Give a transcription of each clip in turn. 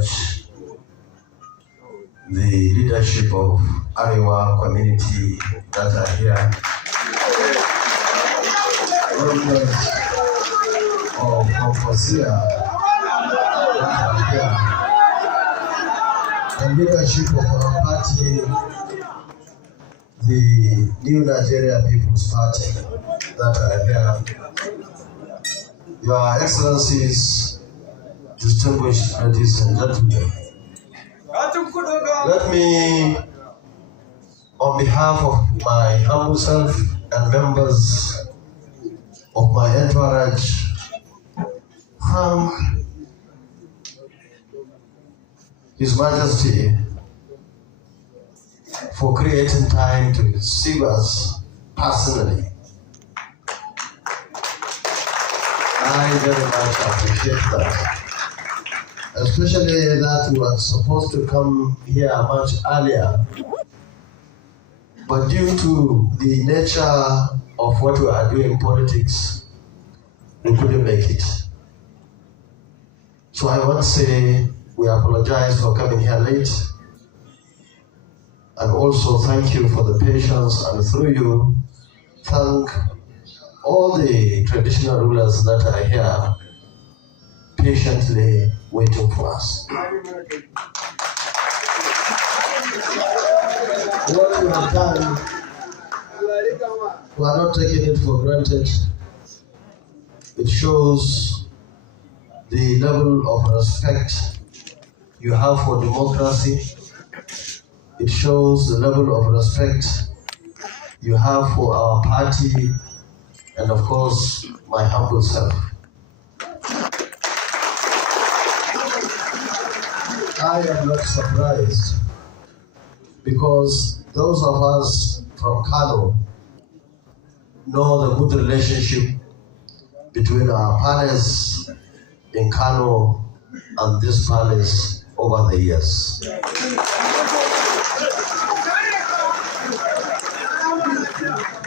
acknowledge the leadership of Arewa community that are here. Members of Kwankwaso that are here. The leadership of our party, the New Nigeria People's Party that are here. Your Excellencies, distinguished ladies and gentlemen, let me, on behalf of my humble self and members of my entourage, thank His Majesty for creating time to receive us personally. I very much appreciate that. Especially that we were supposed to come here much earlier, but due to the nature of what we are doing in politics, we couldn't make it. So I want to say we apologize for coming here late, and also thank you for the patience, and through you, thank all the traditional rulers that are here patiently waiting for us. What we have done, we are not taking it for granted. It shows the level of respect you have for democracy. It shows the level of respect you have for our party, and of course, my humble self. I am not surprised, because those of us from Kano know the good relationship between our palace in Kano and this palace over the years.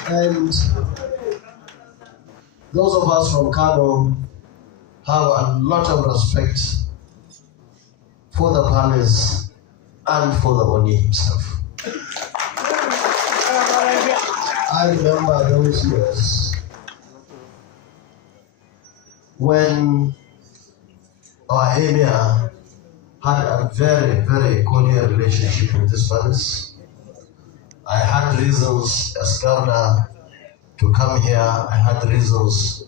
And those of us from Kano have a lot of respect for the palace and for the Ooni himself. I remember those years when our emir had a very, very cordial relationship with this palace. I had reasons as governor to come here. I had reasons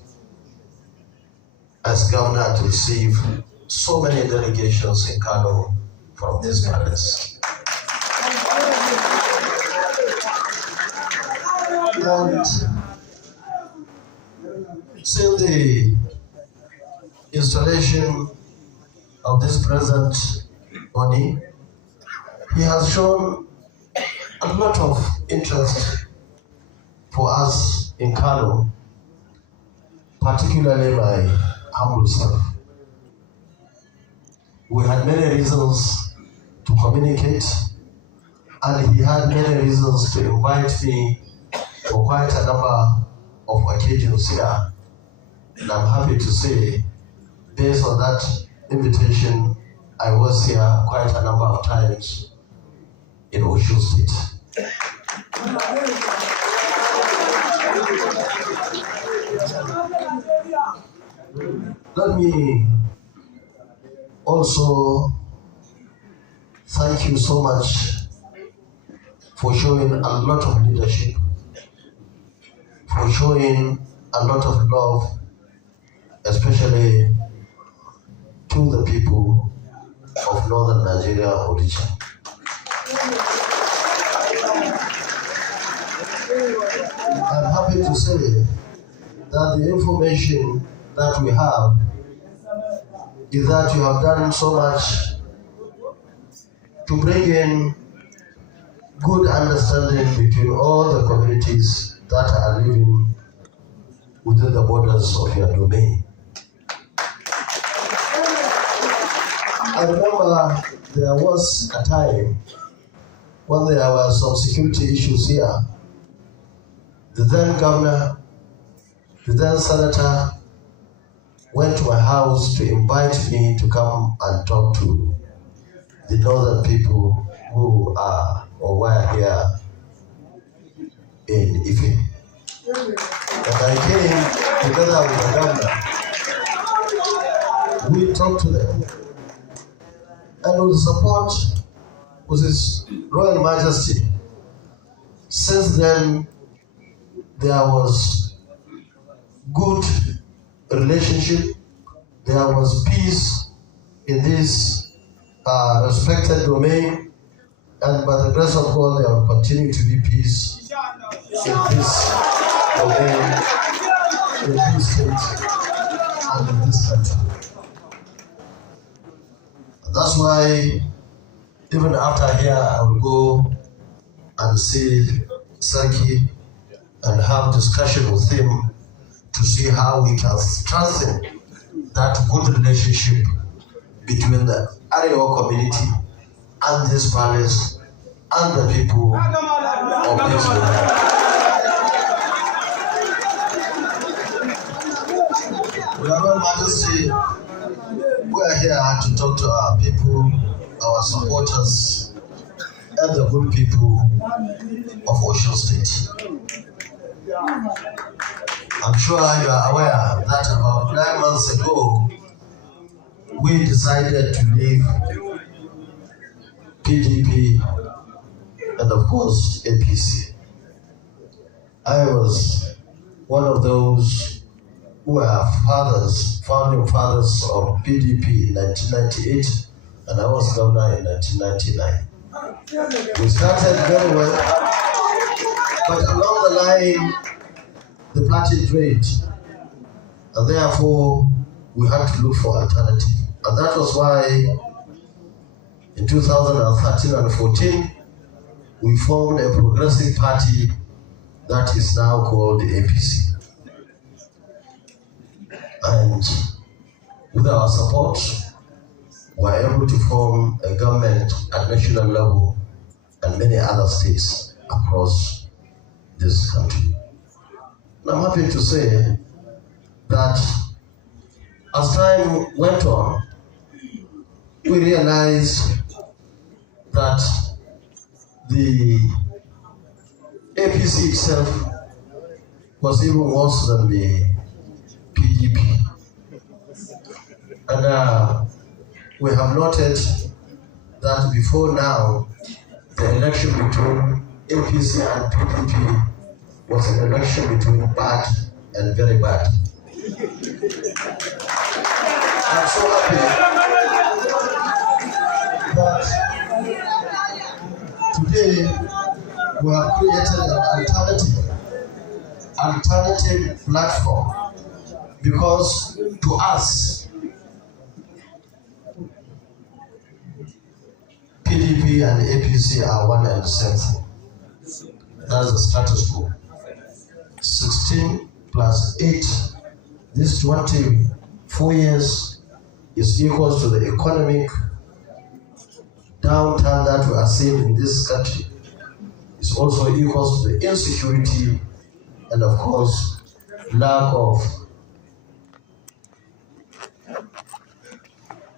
as governor to receive so many delegations in Kano from this palace. And since the installation of this present Ooni, he has shown a lot of interest for us in Kano, particularly my humble self. We had many reasons to communicate, and he had many reasons to invite me for quite a number of occasions here. And I'm happy to say, based on that invitation, I was here quite a number of times in Osho State. Let me also thank you so much for showing a lot of leadership, for showing a lot of love, especially to the people of northern Nigeria origin. I'm happy to say that the information that we have is that you have done so much to bring in good understanding between all the communities that are living within the borders of your domain. I remember there was a time when there were some security issues here. The then governor, the then senator went to my house to invite me to come and talk to the northern people who are or were here in Ife. And I came together with the governor. We talked to them. And with support with His Royal Majesty, since then there was good relationship, there was peace in this respected domain, and by the grace of God there will continue to be peace in this domain, in this state, and in this country. That's why, even after here, I will go and see Saki and have discussion with him to see how we can strengthen that good relationship between the Arewa community and this palace and the people of this land. Your Majesty, we are here to talk to our people, our supporters, and the good people of Osun State. I'm sure you are aware that about 9 months ago, we decided to leave PDP and of course APC. I was one of those who were founding fathers of PDP in 1998, and I was governor in 1999. We started very well, but along the line, the party drained, and therefore we had to look for alternative. And that was why in 2013 and 14, we formed a progressive party that is now called the APC. And with our support, we were able to form a government at national level and many other states across this country. And I'm happy to say that as time went on, we realized that the APC itself was even worse than the PDP. And we have noted that before now, the election between APC and PDP was an election between bad and very bad. I'm so happy that today we have created an alternative platform, because to us, PDP and APC are one and the same thing. That's the status quo. 16 plus 8, this 24 years is equal to the economic downturn that we are seeing in this country. It's also equal to the insecurity and, of course, lack of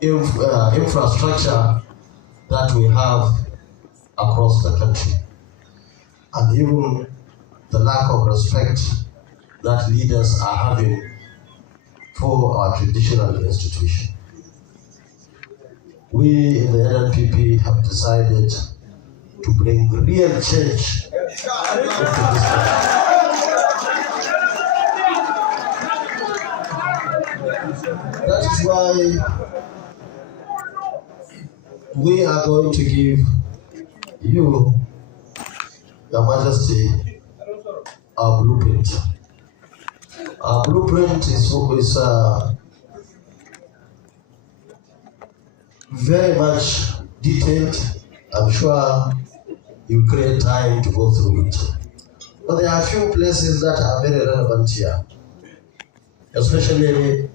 infrastructure that we have across the country, and even the lack of respect that leaders are having for our traditional institution. We in the NNPP have decided to bring real change into this country. That is why we are going to give you, Your Majesty, our blueprint. Our blueprint is very much detailed. I'm sure you'll create time to go through it. But there are a few places that are very relevant here, especially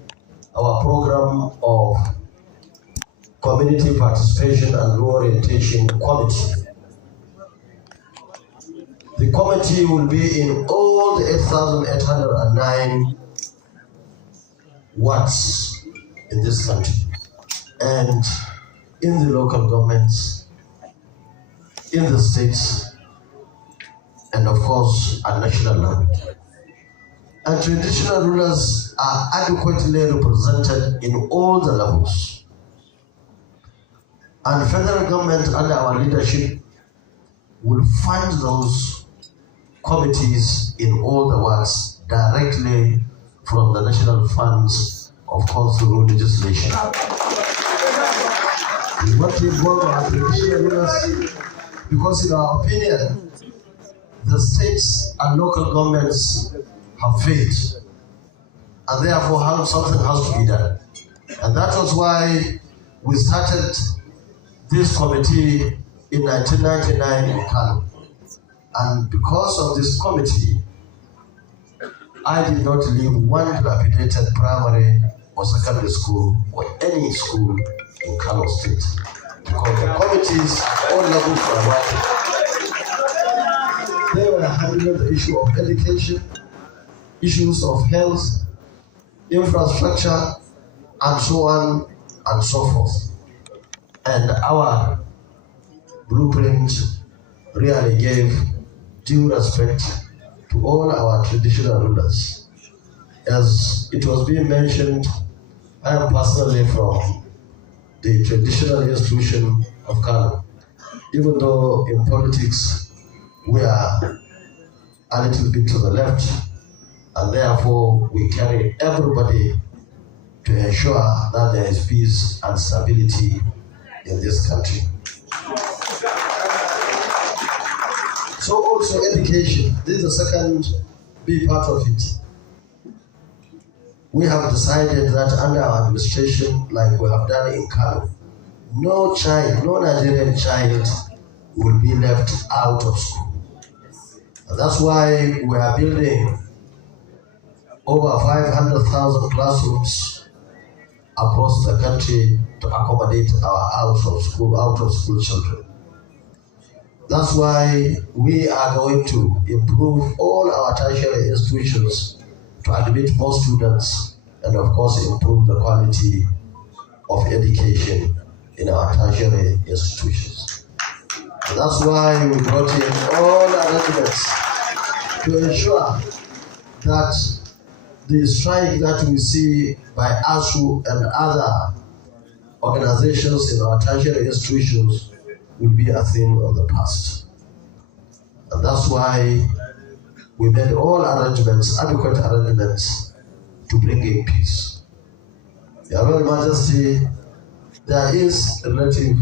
our program of community participation and law orientation committee. The committee will be in all the 8,809 wards in this country. And in the local governments, in the states, and of course at national level. And traditional rulers are adequately represented in all the levels. And federal government under our leadership will fund those committees in all the wards directly from the national funds, of course through legislation. We want to involve our traditional rulers because in our opinion, the states and local governments have failed, and therefore something has to be done. And that was why we started this committee in 1999 in Kano. And because of this committee, I did not leave one dilapidated primary or secondary school or any school in Kano State, because the committees at all levels were working. They were handling the issue of education, issues of health, infrastructure, and so on and so forth. And our blueprint really gave due respect to all our traditional rulers. As it was being mentioned, I am personally from the traditional institution of Kano. Even though in politics we are a little bit to the left, and therefore we carry everybody to ensure that there is peace and stability in this country. So also education, this is the second big part of it. We have decided that under our administration, like we have done in Kano, no Nigerian child will be left out of school. And that's why we are building over 500,000 classrooms across the country to accommodate our out of school children. That's why we are going to improve all our tertiary institutions to admit more students and of course improve the quality of education in our tertiary institutions. And that's why we brought in all arrangements to ensure that the strike that we see by ASU and other organizations in our tertiary institutions will be a thing of the past. And that's why we made all arrangements, adequate arrangements, to bring in peace. Your Royal Majesty, there is relative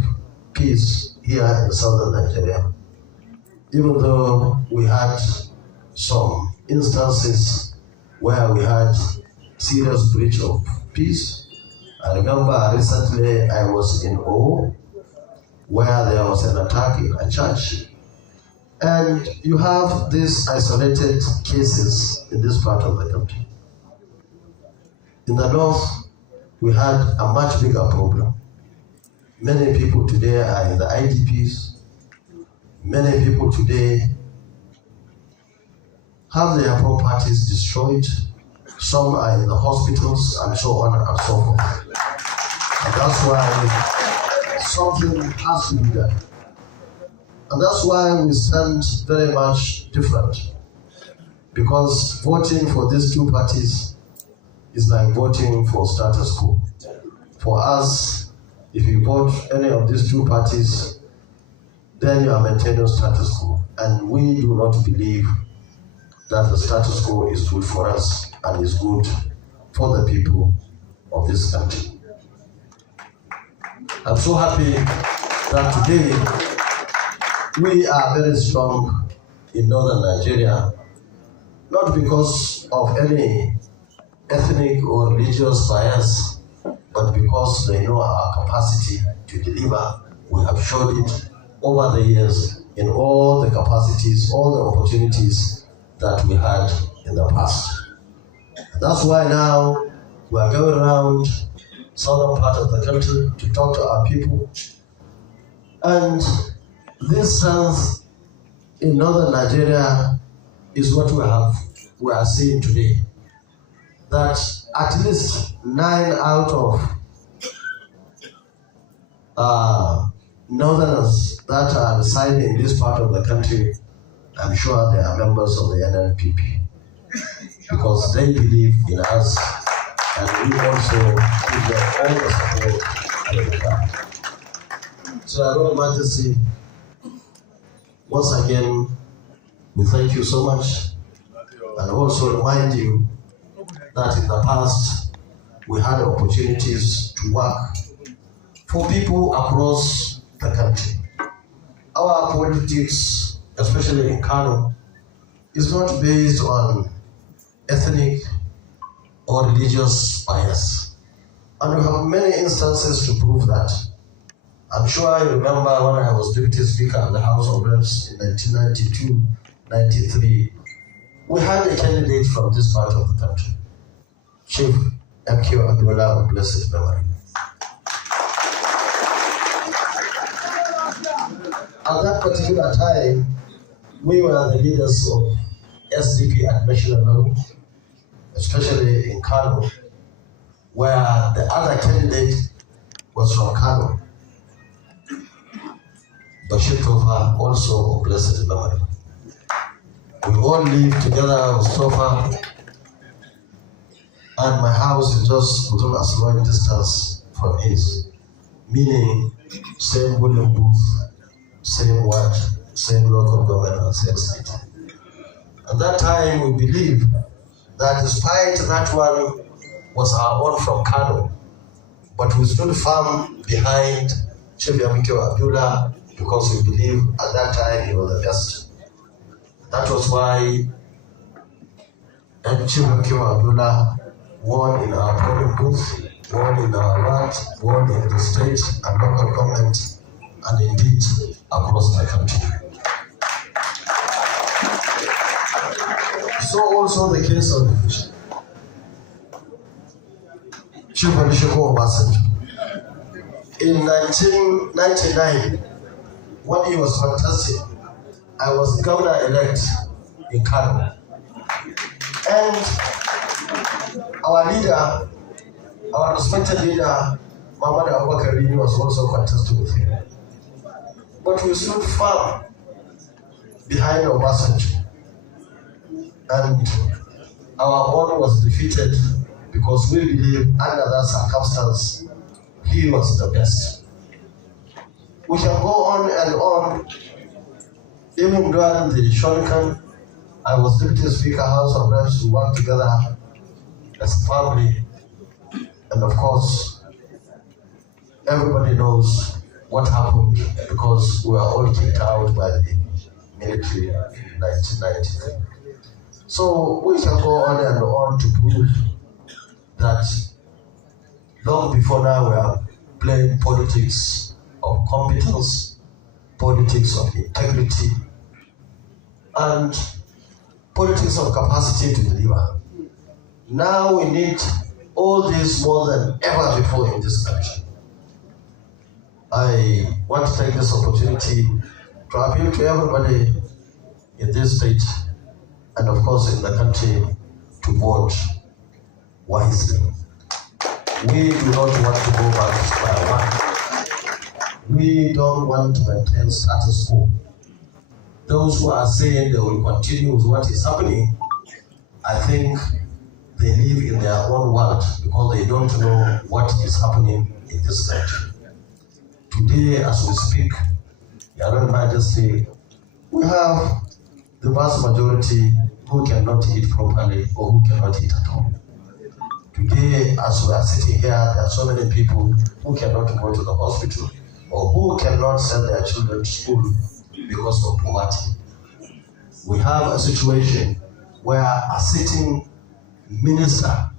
peace here in southern Nigeria, even though we had some instances where we had serious breach of peace. I remember recently I was in O, where there was an attack in a church. And you have these isolated cases in this part of the country. In the north, we had a much bigger problem. Many people today are in the IDPs. Many people today have their properties destroyed. Some are in the hospitals and so on and so forth. And that's why something has to be done. And that's why we stand very much different. Because voting for these two parties is like voting for status quo. For us, if you vote any of these two parties, then you are maintaining status quo. And we do not believe that the status quo is good for us and is good for the people of this country. I'm so happy that today we are very strong in northern Nigeria, not because of any ethnic or religious bias, but because they know our capacity to deliver. We have showed it over the years in all the capacities, all the opportunities that we had in the past. That's why now we are going around southern part of the country to talk to our people. And this strength in northern Nigeria is what we are seeing today. That at least 9 out of Northerners that are residing in this part of the country, I'm sure they are members of the NNPP because they believe in us and we also give them all the support and the time. So, Your Royal Majesty, once again, we thank you so much and also remind you that in the past we had opportunities to work for people across the country. Our politics, especially in Kano, is not based on ethnic or religious bias. And we have many instances to prove that. I'm sure you remember when I was Deputy Speaker of the House of Reps in 1992-93, we had a candidate from this part of the country, Chief M.K. Abdullah of blessed memory. At that particular time, we were the leaders of SDP at national level, especially in Kano, where the other candidate was from Kano, Bashir Tofa, also of blessed memory. We all lived together with Tofa, and my house is just within a long distance from his, meaning same polling booth, same ward, same local government, and same state. At that time, we believed that despite that one was our own from Kano, but we stood firm behind Chief M.K. Abdullah because we believed at that time he was the best. That was why Chief M.K. Abdullah won in our polling booth, won in our ward, won in the state and local government, and indeed across the country. So also the case of Chief Olusegun Obasanjo. In 1999, when he was contesting, I was governor-elect in Kano. And our leader, our respected leader, Muhammad Abubakar was also contesting with him. But we stood firm behind Obasanjo. And our own was defeated because we believe under that circumstance, he was the best. We can go on and on. Even during the Shonkan, I was Deputy Speaker, House of Reps, we worked together as a family. And of course, everybody knows what happened because we were all kicked out by the military in 1993. So we can go on and on to prove that long before now we are playing politics of competence, politics of integrity, and politics of capacity to deliver. Now we need all this more than ever before in this country. I want to take this opportunity to appeal to everybody in this state and of course in the country to vote wisely. We do not want to go back to square one. We don't want to maintain status quo. Those who are saying they will continue with what is happening, I think they live in their own world because they don't know what is happening in this country. Today, as we speak, Your Royal Majesty, we have the vast majority who cannot eat properly or who cannot eat at all. Today, as we are sitting here, there are so many people who cannot go to the hospital or who cannot send their children to school because of poverty. We have a situation where a sitting minister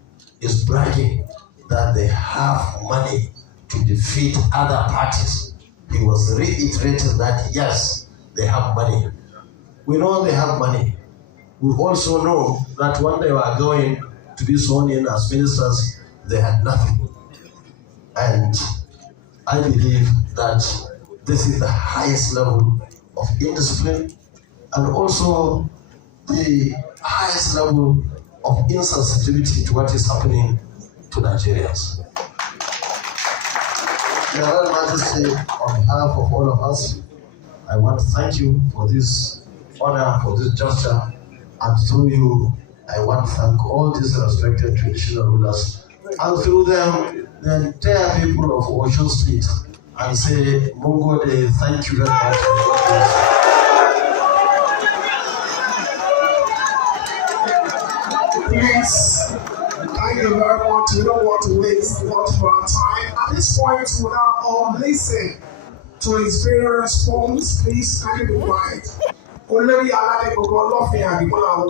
is bragging that they have money to defeat other parties. He was reiterating that yes, they have money. We know they have money. We also know that when they were going to be sworn in as ministers, they had nothing. And I believe that this is the highest level of indiscipline and also the highest level of insensitivity to what is happening to Nigerians. Your Royal Majesty, on behalf of all of us, I want to thank you for this honor, for this gesture, and through you, I want to thank all these respected traditional rulers, and through them, the entire people of Ocean Street, and say, Mungo Day, thank you very much. Please, thank you very much. We don't want to waste much of our time. At this point, we'll now all listen to his various poems. Please, can you be quiet? Olórí aládé gbogbo ọlọ́fin àdìgbò làwọn.